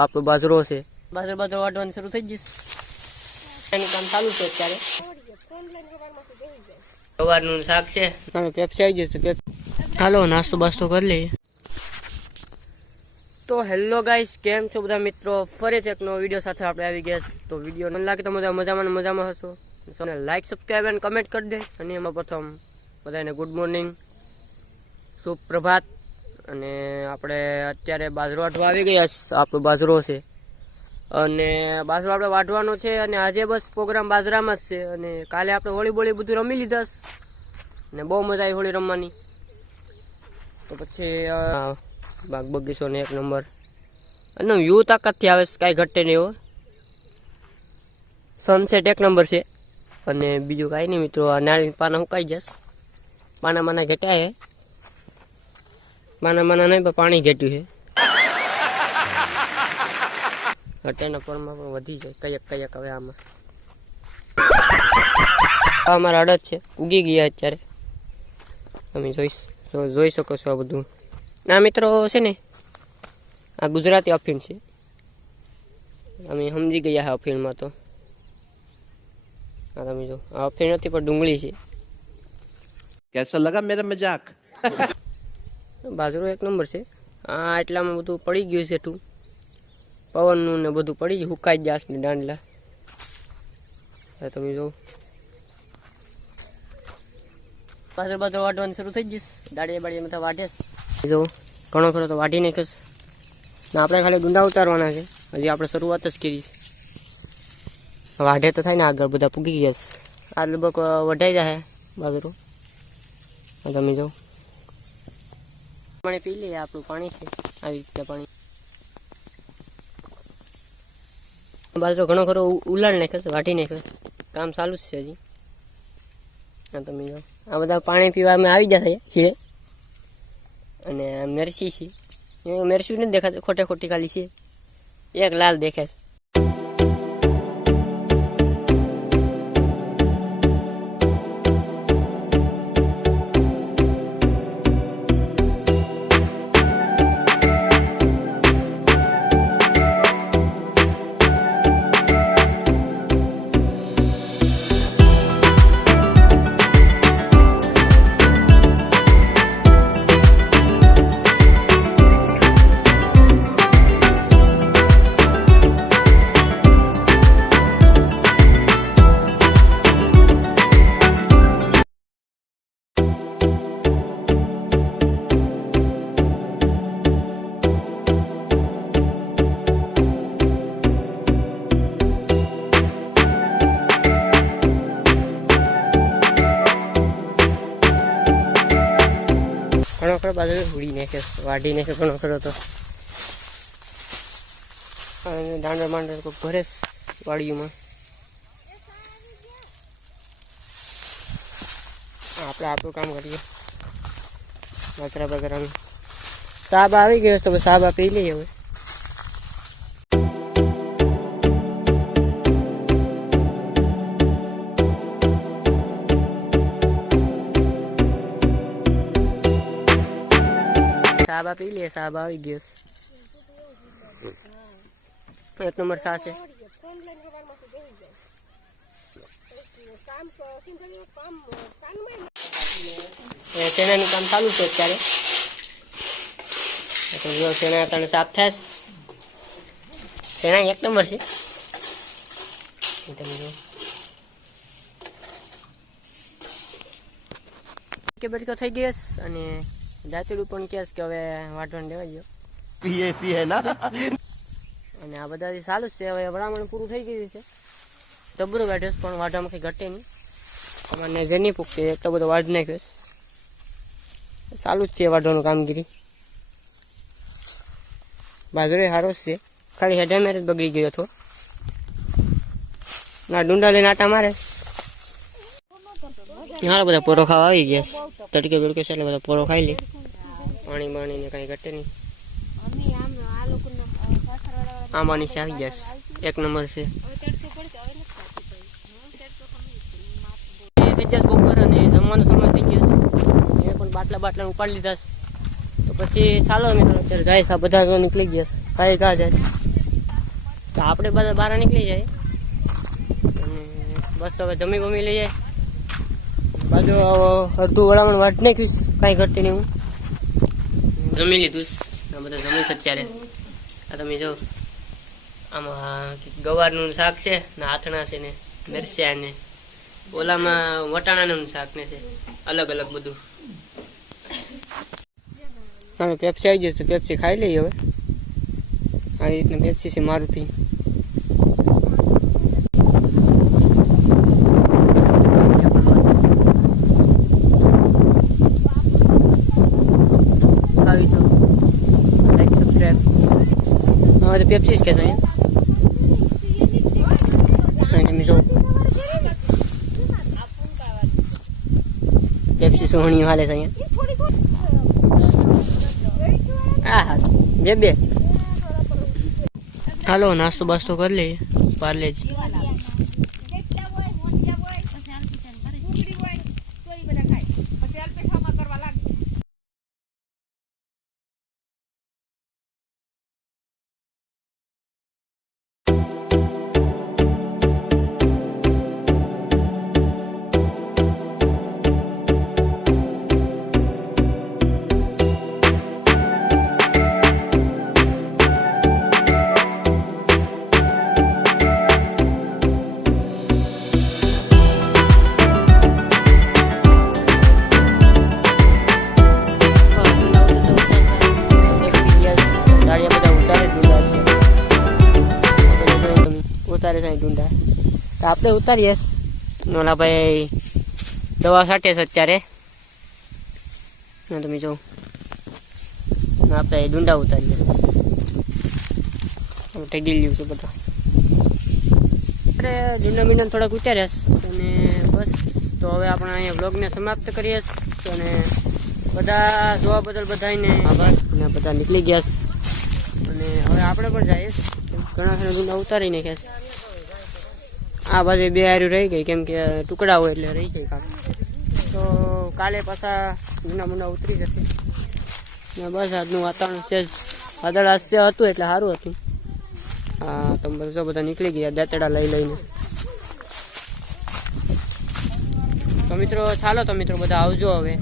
આપણો બાજરો છે, બાજરો વાટવાનું શરૂ થઈ જશે. એનું કામ ચાલુ છે અત્યારે. સવારનું શાક છે, તમે પેપ્સી આવી જશે. હાલો નાસ્તો બાસ્તો કરી લઈએ. તો હેલો ગાઈસ, કેમ છો બધા મિત્રો? ફરી એક નવો વિડીયો સાથે આપણે આવી ગયા. તો વિડીયો ન લાગે તો મજામાં હશો. લાઈક, સબસ્ક્રાઈબ અને કમેન્ટ કરી દે. અને એમાં પ્રથમ બધાને ગુડ મોર્નિંગ, શુભ પ્રભાત. અને આપણે અત્યારે બાજરો વાટવા આવી ગયા. આપણો બાજરો છે અને બાજરો આપણે વાટવાનો છે. અને આજે બસ પ્રોગ્રામ બાજરામાં જ છે. અને કાલે આપણે હોળી બોળી બધું રમી લીધા ને બહુ મજા આવી હોળી રમવાની. તો પછી બાગ બગીચો ને એક નંબર. અને વ્યૂ તાકાતથી આવે છે, કાંઈ ઘટે નહીં. એવો સનસેટ એક નંબર છે. અને બીજું કાંઈ નહીં મિત્રો, આ નાળીના પાના સુકાઈ જશે. પાના ઘટ્યા છે, પાના નહીં પણ પાણી ઘટ્યું છે. તેના પરમાં પણ વધી જાય કયક હવે આમાં. અમારા અડદ છે, ઉગી ગયા અત્યારે. તમે જોઈ શકો છો આ બધું. ના મિત્રો છે ને, આ ગુજરાતી અફીણ છે. અમે સમજી ગયા હા અફીણમાં. તો હા તમે જો, આ અફીણ નથી પણ ડુંગળી છે. कैसा लगा मेरा मजाक? બાજરો એક નંબર છે. આ એટલામાં બધું પડી ગયું છે, તું પવનનું ને બધું પડી ગયું, સુકાઈ જાસ ને દાંડલા. તમે જો બાજરો વાટવાનું શરૂ થઈ જઈશ. દાડીએ બધા વાઢેશ. જો ઘણો ખરો તો વાઢી નાખીશ ને. આપણે ખાલી ગુંડા ઉતારવાના છે. હજી આપણે શરૂઆત જ કરી છે. વાઢે તો થાય ને, આગળ બધા પૂગી ગયા છે. આ લગભગ વઢાઈ જાય બાજરો. તમે જો પાણી પી લઈએ. આપણું પાણી છે આવી રીતે પાણી. બાજરો ઘણો ખરો ઉલાડ નાખ્યો છે, વાટી નાખ્યો. કામ ચાલુ જ છે હજી. હા તમે જો, આ બધા પાણી પીવા અમે આવી જશે હીડે. અને મેરસી છે, મેરસી નથી દેખાતું, ખોટી ખાલી છે. એક લાલ દેખાય છે. ઘણો ખરો બાજરો હુડી નાખે, વાઢી નાખે ઘણો ખરો. તો દાંડર કોઈ ભરે વાડીઓમાં. આપણે આપણું કામ કરીએ. બાજરા બગરાનું સાબ આવી ગયો તો સાબા પી લઈએ હવે. સાબા પી લે. સાબ આવી ગયો છે, એક નંબર સા છે. સેનાનું કામ ચાલુ છે અત્યારે. સેના તને સાફ થાય. સેના એક નંબર છે. કે બટકો થઈ ગયો. અને દાંતડું પણ કહે કે હવે વાટવાનું લેવા ગયો. અને આ બધા ચાલુ જ છે. હવે વરામણ પૂરું થઈ ગયું છે. જબરું વાઢ્યો પણ વાઢવામાં કંઈ ઘટે નહીં. અમારે જેની પૂગતી એટલો બધો વાઢ નાખ્યો. ચાલુ જ છે વાઢવાનું કામગીરી. બાજરો સારો જ છે, ખાલી હેડે મેરેજ બગડી ગયો હતો. ના ડુંડા લઈને આટા મારે. હારા બધા પોરો ખાવા આવી ગયા. તડકે બડકે છે એટલે બધા પોરો ખાઈ લે. પાણી ને કાંઈ ઘટે નહીં. આમાં નીચે આવી ગયા. એક નંબર છે. બપોર અને જમવાનો સમય થઈ ગયો. એ પણ બાટલા ઉપાડી લીધા. તો પછી ચાલો મિત્રો અત્યારે જાય છે. બધા નીકળી ગયા. કાંઈ જાય તો આપણે બધા બહાર નીકળી જાય અને બસ હવે જમી બમી લઈ જાય. બાજુ અડધું વળામણ વાટ નાખ્યું, કાંઈ ઘટતી નહીં. હું જમી લીધું, આ બધા જમી છે અત્યારે. આ તમે જો આમાં ગવારનું શાક છે ને, આથણા છે ને, મિરચા ને ઓલામાં વટાણાનું શાક ને છે, અલગ અલગ બધું. તમે પેપ્સી આવી જશે તો પેપ્સી ખાઈ લઈએ હવે. આવી રીતના પેપ્સી છે મારુતિ. આવી તો લાઈક સબસ્ક્રાઈબ. હવે તો પેપ્સી જ કહેશો અહીંયા. તમે જો પેપ્સી સોહણી હાલે છે અહીંયા. હા બે હાલો નાસ્તો બાસ્તો કરી લઈએ. પાર્લેજ ઉતારે છે ડુંડા તો આપણે ઉતારીએ. ઓલા ભાઈ દવા છાંટે છે અત્યારે. તમે જો આપણે ડુંડા ઉતારીએ. ટેગી લ્યું છે બધા. આપણે ડુંડા મીંડા થોડાક ઉતાર્યા અને બસ. તો હવે આપણે અહીંયા બ્લોગને સમાપ્ત કરીએ અને બધા જોવા બદલ બધાને આભાર. અને બધા નીકળી ગયા અને હવે આપણે પણ જઈએ. ઘણા ખરા ડુંડા ઉતારી નાખ્યા. આ બાજુ બે હાર્યું રહી ગઈ કેમ કે ટુકડા હોય એટલે રહી જાય કાંક. તો કાલે પાછા જૂના મુના ઉતરી જશે. ને બસ આજનું વાતાવરણ છે વાદળ હાસ્ય હતું એટલે સારું હતું. હા તો બધા નીકળી ગયા દાંતડા લઈ લઈને. તો મિત્રો ચાલો તો મિત્રો બધા આવજો હવે.